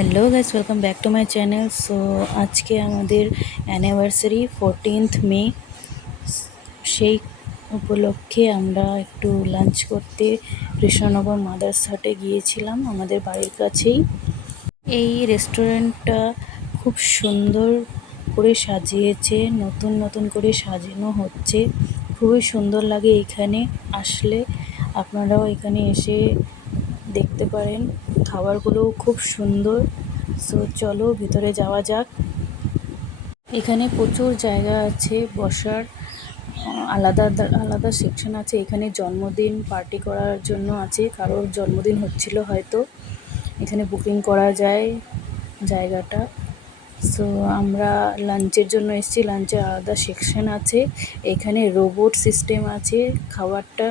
Hello guys welcome back to my channel so আজকে আমাদের anniversary fourteenth মে সেই উপলক্ষে আমরা একটু লাঞ্চ করতে কৃষ্ণনগর মাদার্স হাটে গিয়েছিলাম, আমাদের বাড়ির কাছেই। এই রেস্টুরেন্টটা খুব সুন্দর করে সাজিয়েছে, নতুন নতুন করে সাজানো হচ্ছে। খুবই সুন্দর লাগে এখানে আসলে। আপনারাও এখানে এসে দেখতে পারেন। খাবারগুলোও খুব সুন্দর। সো চলো ভিতরে যাওয়া যাক। এখানে প্রচুর জায়গা আছে বসার। আলাদা আলাদা সেকশন আছে। এখানে জন্মদিন পার্টি করার জন্য আছে। কারোর জন্মদিন হচ্ছিল হয়তো। এখানে বুকিং করা যায় জায়গাটা। সো আমরা লাঞ্চের জন্য এসেছি। লাঞ্চে আলাদা সেকশন আছে। এখানে রোবট সিস্টেম আছে। খাবারটা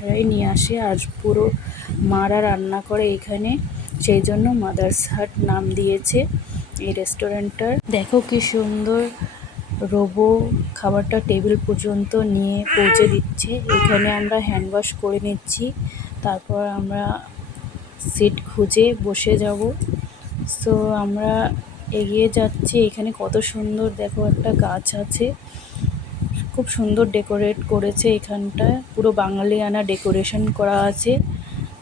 রোবটরাই নিয়ে আসে আর পুরো মারা রান্না করে এখানে। সেই জন্য মাদার্স হাট নাম দিয়েছে এই রেস্টুরেন্টটার। দেখো কি সুন্দর রোবো খাবারটা টেবিল পর্যন্ত নিয়ে পৌঁছে দিচ্ছে। এখানে আমরা হ্যান্ড ওয়াশ করে নিচ্ছি। তারপর আমরা সিট খুঁজে বসে যাব। সো আমরা এগিয়ে যাচ্ছি। এখানে কত সুন্দর দেখো একটা গাছ আছে। খুব সুন্দর ডেকোরেট করেছে এখানটা। পুরো বাঙালিয়ানা ডেকোরেশন করা আছে।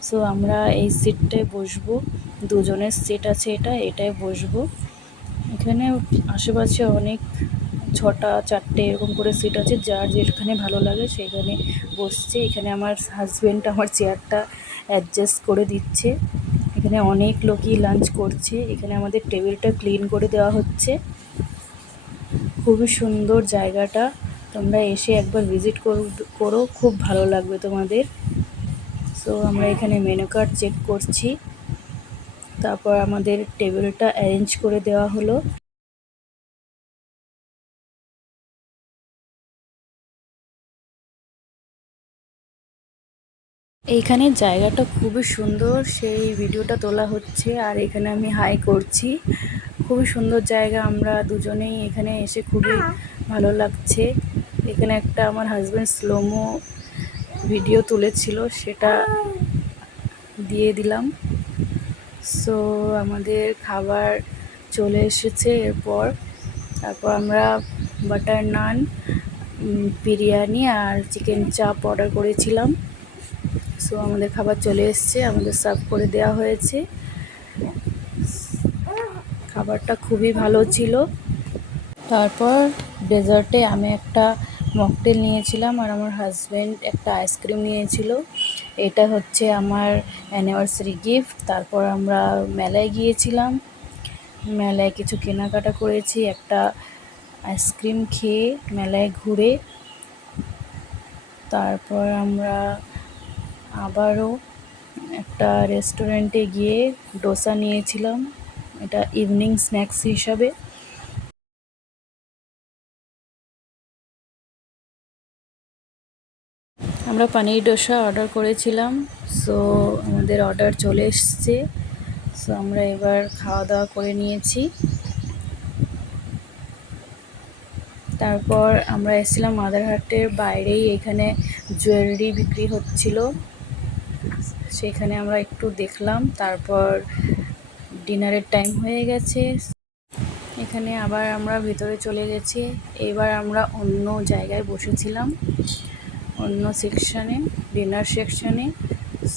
সো আমরা এই সিটটায় বসবো। দুজনের সিট আছে এটা, এটায় বসবো। এখানে আশেপাশে অনেক ছটা, চারটে এরকম করে সিট আছে, যার যেখানে ভালো লাগে সেখানে বসছে। এখানে আমার হাজব্যান্ড আমার চেয়ারটা অ্যাডজাস্ট করে দিচ্ছে। এখানে অনেক লোকই লাঞ্চ করছে। এখানে আমাদের টেবিলটা ক্লিন করে দেওয়া হচ্ছে। খুবই সুন্দর জায়গাটা। তোমরা এসে একবার ভিজিট করো খুব ভালো লাগবে তোমাদের। সো আমরা এখানে মেনু কার্ড চেক করছি। তারপর আমাদের টেবিলটা অ্যারেঞ্জ করে দেওয়া হলো। এইখানে জায়গাটা খুবই সুন্দর, সেই ভিডিওটা তোলা হচ্ছে, আর এখানে আমি হাই করছি। খুবই সুন্দর জায়গা, আমরা দুজনেই এখানে এসে খুবই ভালো লাগছে। এখানে একটা আমার হাজব্যান্ড স্লোমো ভিডিও তুলেছিল, সেটা দিয়ে দিলাম। সো আমাদের খাবার চলে এসেছে এরপর। তারপর আমরা বাটার নান বিরিয়ানি আর চিকেন চাপ অর্ডার করেছিলাম। সো আমাদের খাবার চলে এসছে, আমাদের সার্ভ করে দেওয়া হয়েছে। খাবারটা খুবই ভালো ছিল। তারপর ডেজার্টে আমি একটা মকটেল নিয়েছিলাম আর আমার হাজব্যান্ড একটা আইসক্রিম নিয়েছিল। এটা হচ্ছে আমার অ্যানিভার্সারি গিফট তারপর আমরা মেলায় গিয়েছিলাম। মেলায় কিছু কেনাকাটা করেছি, একটা আইসক্রিম খেয়ে মেলায় ঘুরে। তারপর আমরা আবারও একটা রেস্টুরেন্টে গিয়ে ডোসা নিয়েছিলাম। এটা ইভিনিং স্ন্যাক্স হিসাবে। আমরা পানির ডোসা অর্ডার করেছিলাম, সো আমাদের অর্ডার চলে এসছে। সো আমরা এবার খাওয়া দাওয়া করে নিয়েছি। তারপর আমরা এসেছিলাম মাদারহাটের বাইরেই, এখানে জুয়েলারি বিক্রি হচ্ছিল। সেখানে আমরা একটু দেখলাম, তারপর ডিনারের টাইম হয়ে গেছে। এখানে আবার আমরা ভিতরে চলে গেছি। এবার আমরা অন্য জায়গায় বসেছিলাম। অন্য সেকশানে ডিনার সেকশানে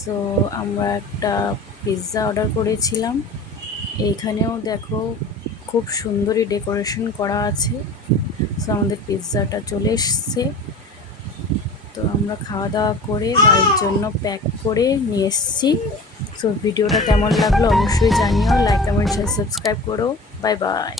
সো আমরা একটা পিৎজা অর্ডার করেছিলাম। এইখানেও দেখো খুব সুন্দরই ডেকোরেশন করা আছে। সো আমাদের পিৎজাটা চলে এসছে। তো আমরা খাওয়া দাওয়া করে বাড়ির জন্য প্যাক করে নিয়ে এসেছি। সো ভিডিওটা কেমন লাগল অবশ্যই জানিও। লাইক কমেন্ট সাবস্ক্রাইব করো। Bye bye